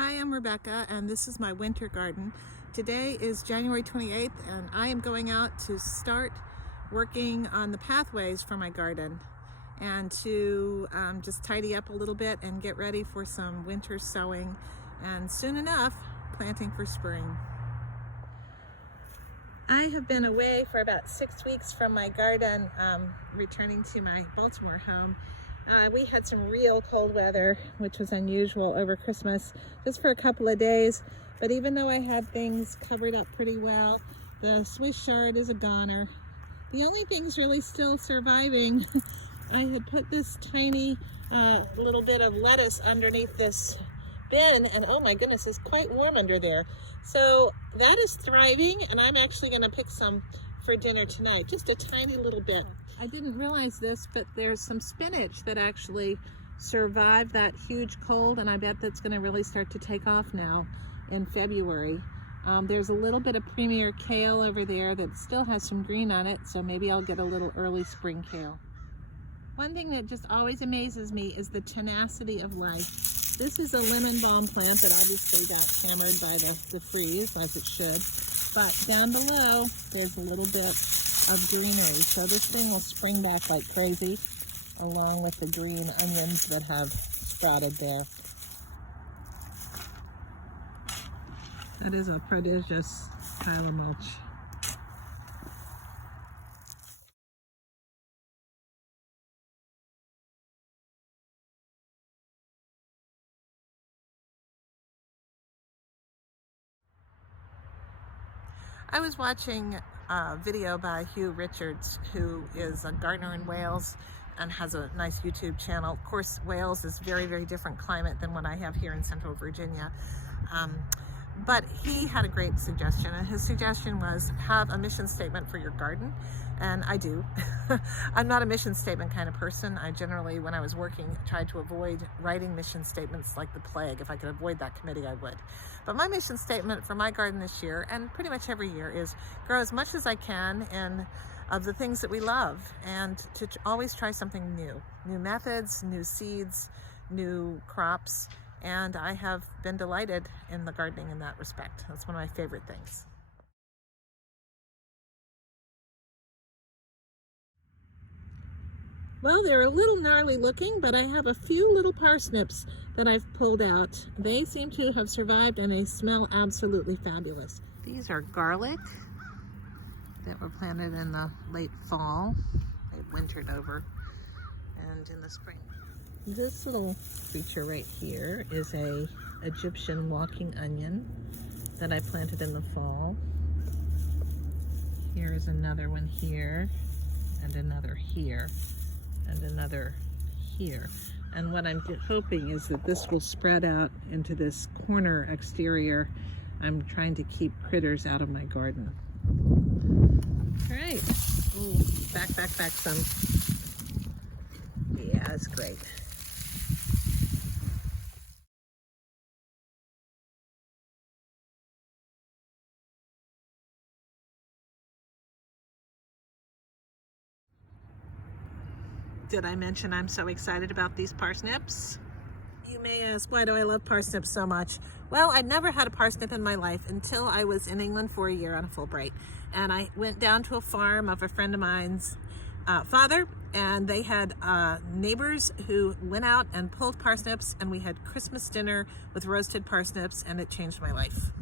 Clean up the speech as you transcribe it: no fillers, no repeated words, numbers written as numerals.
Hi, I'm Rebecca, and this is my winter garden. Today is January 28th, and I am going out to start working on the pathways for my garden and to just tidy up a little bit and get ready for some winter sowing, and soon enough, planting for spring. I have been away for about 6 weeks from my garden, returning to my Baltimore home. We had some real cold weather, which was unusual over Christmas, just for a couple of days. But even though I had things covered up pretty well, the Swiss chard is a goner. The only things really still surviving, I had put this tiny little bit of lettuce underneath this bin, and oh my goodness, it's quite warm under there. So that is thriving, and I'm actually going to pick some for dinner tonight, just a tiny little bit. I didn't realize this, but there's some spinach that actually survived that huge cold, and I bet that's going to really start to take off now in February. There's a little bit of premier kale over there that still has some green on it, so maybe I'll get a little early spring kale. One thing that just always amazes me is the tenacity of life. This is a lemon balm plant that obviously got hammered by the freeze, as it should. But down below, there's a little bit of greenery. So this thing will spring back like crazy, along with the green onions that have sprouted there. That is a prodigious pile of mulch. I was watching a video by Hugh Richards, who is a gardener in Wales and has a nice YouTube channel. Of course, Wales is very, very different climate than what I have here in Central Virginia. But he had a great suggestion, and his suggestion was have a mission statement for your garden. And I do. I'm not a mission statement kind of person. I generally, when I was working, tried to avoid writing mission statements like the plague. If I could avoid that committee, I would. But my mission statement for my garden this year, and pretty much every year, is grow as much as I can of the things that we love, and to always try something new. New methods, new seeds, new crops. And I have been delighted in the gardening in that respect. That's one of my favorite things. Well, they're a little gnarly looking, but I have a few little parsnips that I've pulled out. They seem to have survived, and they smell absolutely fabulous. These are garlic that were planted in the late fall. They wintered over, and in the spring. This little creature right here is a Egyptian walking onion that I planted in the fall. Here is another one here, and another here, and another here. And what I'm hoping is that this will spread out into this corner exterior. I'm trying to keep critters out of my garden. All right. Ooh, back some. Yeah, that's great. Did I mention I'm so excited about these parsnips? You may ask, why do I love parsnips so much? Well, I'd never had a parsnip in my life until I was in England for a year on a Fulbright. And I went down to a farm of a friend of mine's father, and they had neighbors who went out and pulled parsnips, and we had Christmas dinner with roasted parsnips, and it changed my life.